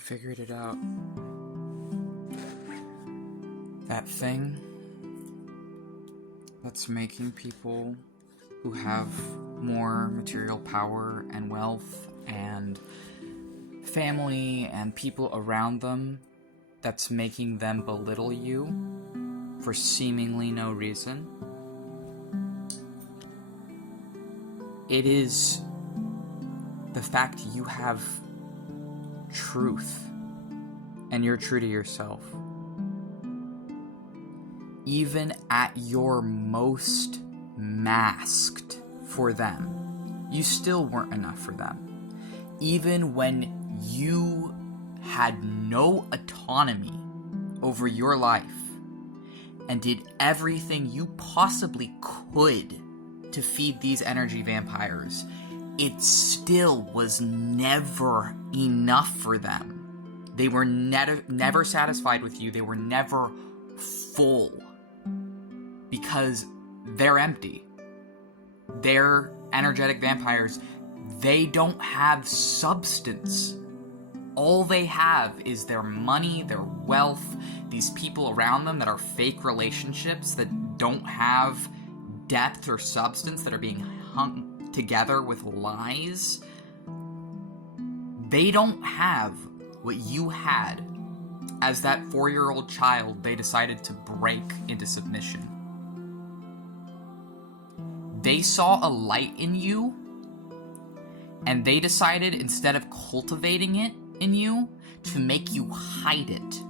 figured it out. That thing that's making people who have more material power and wealth and family and people around them, that's making them belittle you for seemingly no reason. It is the fact you have truth and you're true to yourself. Even at your most masked for them, you still weren't enough for them. Even when you had no autonomy over your life and did everything you possibly could to feed these energy vampires, it still was never enough for them. They were never satisfied with you. They were never full because they're empty. They're energetic vampires. They don't have substance. All they have is their money, their wealth, these people around them that are fake relationships that don't have depth or substance, that are being hung together with lies. They don't have what you had as that 4-year-old child they decided to break into submission. They saw a light in you, and they decided, instead of cultivating it in you, to make you hide it.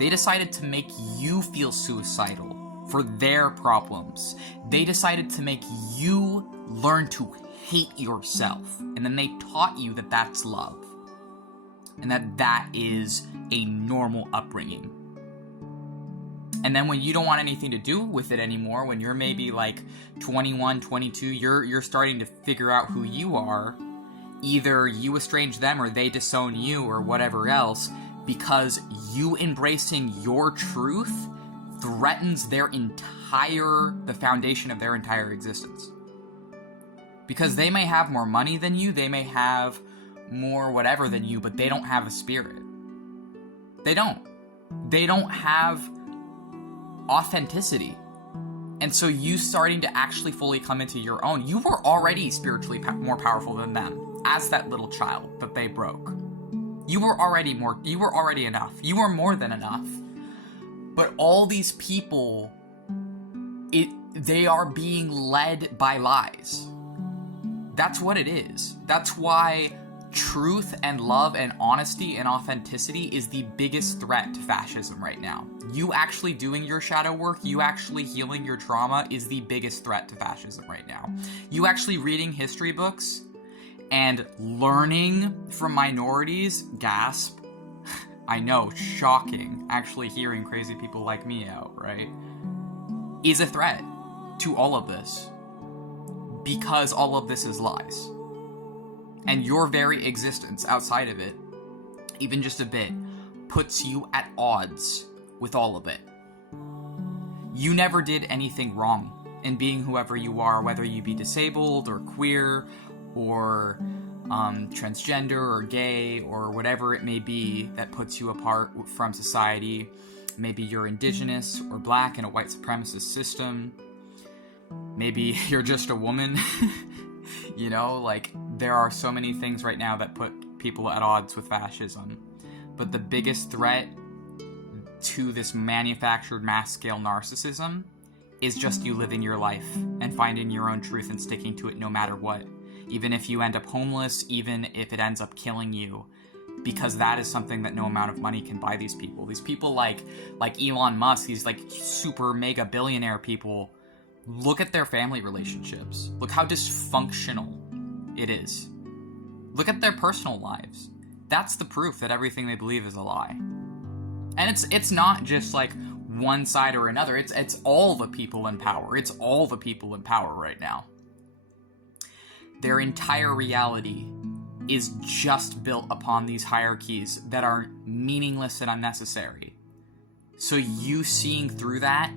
They decided to make you feel suicidal for their problems. They decided to make you learn to hate yourself. And then they taught you that that's love. And that is a normal upbringing. And then when you don't want anything to do with it anymore, when you're maybe like 21, 22, you're starting to figure out who you are. Either you estrange them or they disown you or whatever else, because you embracing your truth threatens the foundation of their entire existence. Because they may have more money than you, they may have more whatever than you, but they don't have a spirit. They don't. They don't have authenticity. And so you starting to actually fully come into your own, you were already spiritually more powerful than them as that little child that they broke. You were already enough. You were more than enough. But all these people, they are being led by lies. That's what it is. That's why truth and love and honesty and authenticity is the biggest threat to fascism right now. You actually doing your shadow work, you actually healing your trauma is the biggest threat to fascism right now. You actually reading history books and learning from minorities, gasp. I know, shocking, actually hearing crazy people like me out, right? Is a threat to all of this. Because all of this is lies. And your very existence outside of it, even just a bit, puts you at odds with all of it. You never did anything wrong in being whoever you are, whether you be disabled or queer or transgender or gay or whatever it may be that puts you apart from society. Maybe you're indigenous or black in a white supremacist system. Maybe you're just a woman. You know, like, there are so many things right now that put people at odds with fascism. But the biggest threat to this manufactured mass-scale narcissism is just you living your life and finding your own truth and sticking to it no matter what. Even if you end up homeless, even if it ends up killing you. Because that is something that no amount of money can buy these people. These people like Elon Musk, these like super mega billionaire people, look at their family relationships. Look how dysfunctional it is. Look at their personal lives. That's the proof that everything they believe is a lie. And it's not just like one side or another. It's all the people in power. It's all the people in power right now. Their entire reality is just built upon these hierarchies that are meaningless and unnecessary. So you seeing through that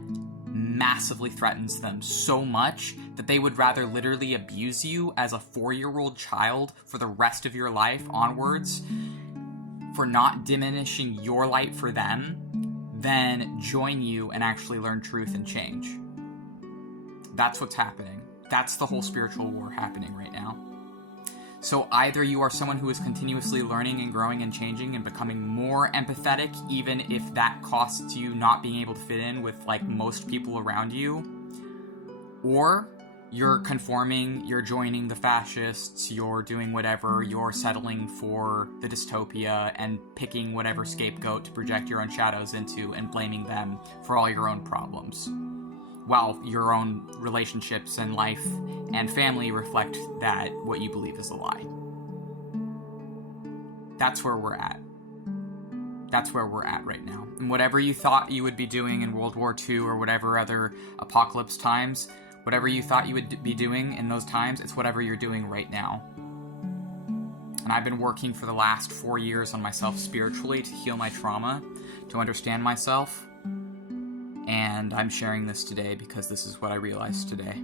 massively threatens them so much that they would rather literally abuse you as a 4-year-old child for the rest of your life onwards for not diminishing your light for them, then join you and actually learn truth and change. That's what's happening. That's the whole spiritual war happening right now. So either you are someone who is continuously learning and growing and changing and becoming more empathetic, even if that costs you not being able to fit in with like most people around you, or you're conforming, you're joining the fascists, you're doing whatever, you're settling for the dystopia and picking whatever scapegoat to project your own shadows into and blaming them for all your own problems, while your own relationships and life and family reflect that what you believe is a lie. That's where we're at. That's where we're at right now. And whatever you thought you would be doing in World War II or whatever other apocalypse times, whatever you thought you would be doing in those times, it's whatever you're doing right now. And I've been working for the last 4 years on myself spiritually to heal my trauma, to understand myself. And I'm sharing this today because this is what I realized today.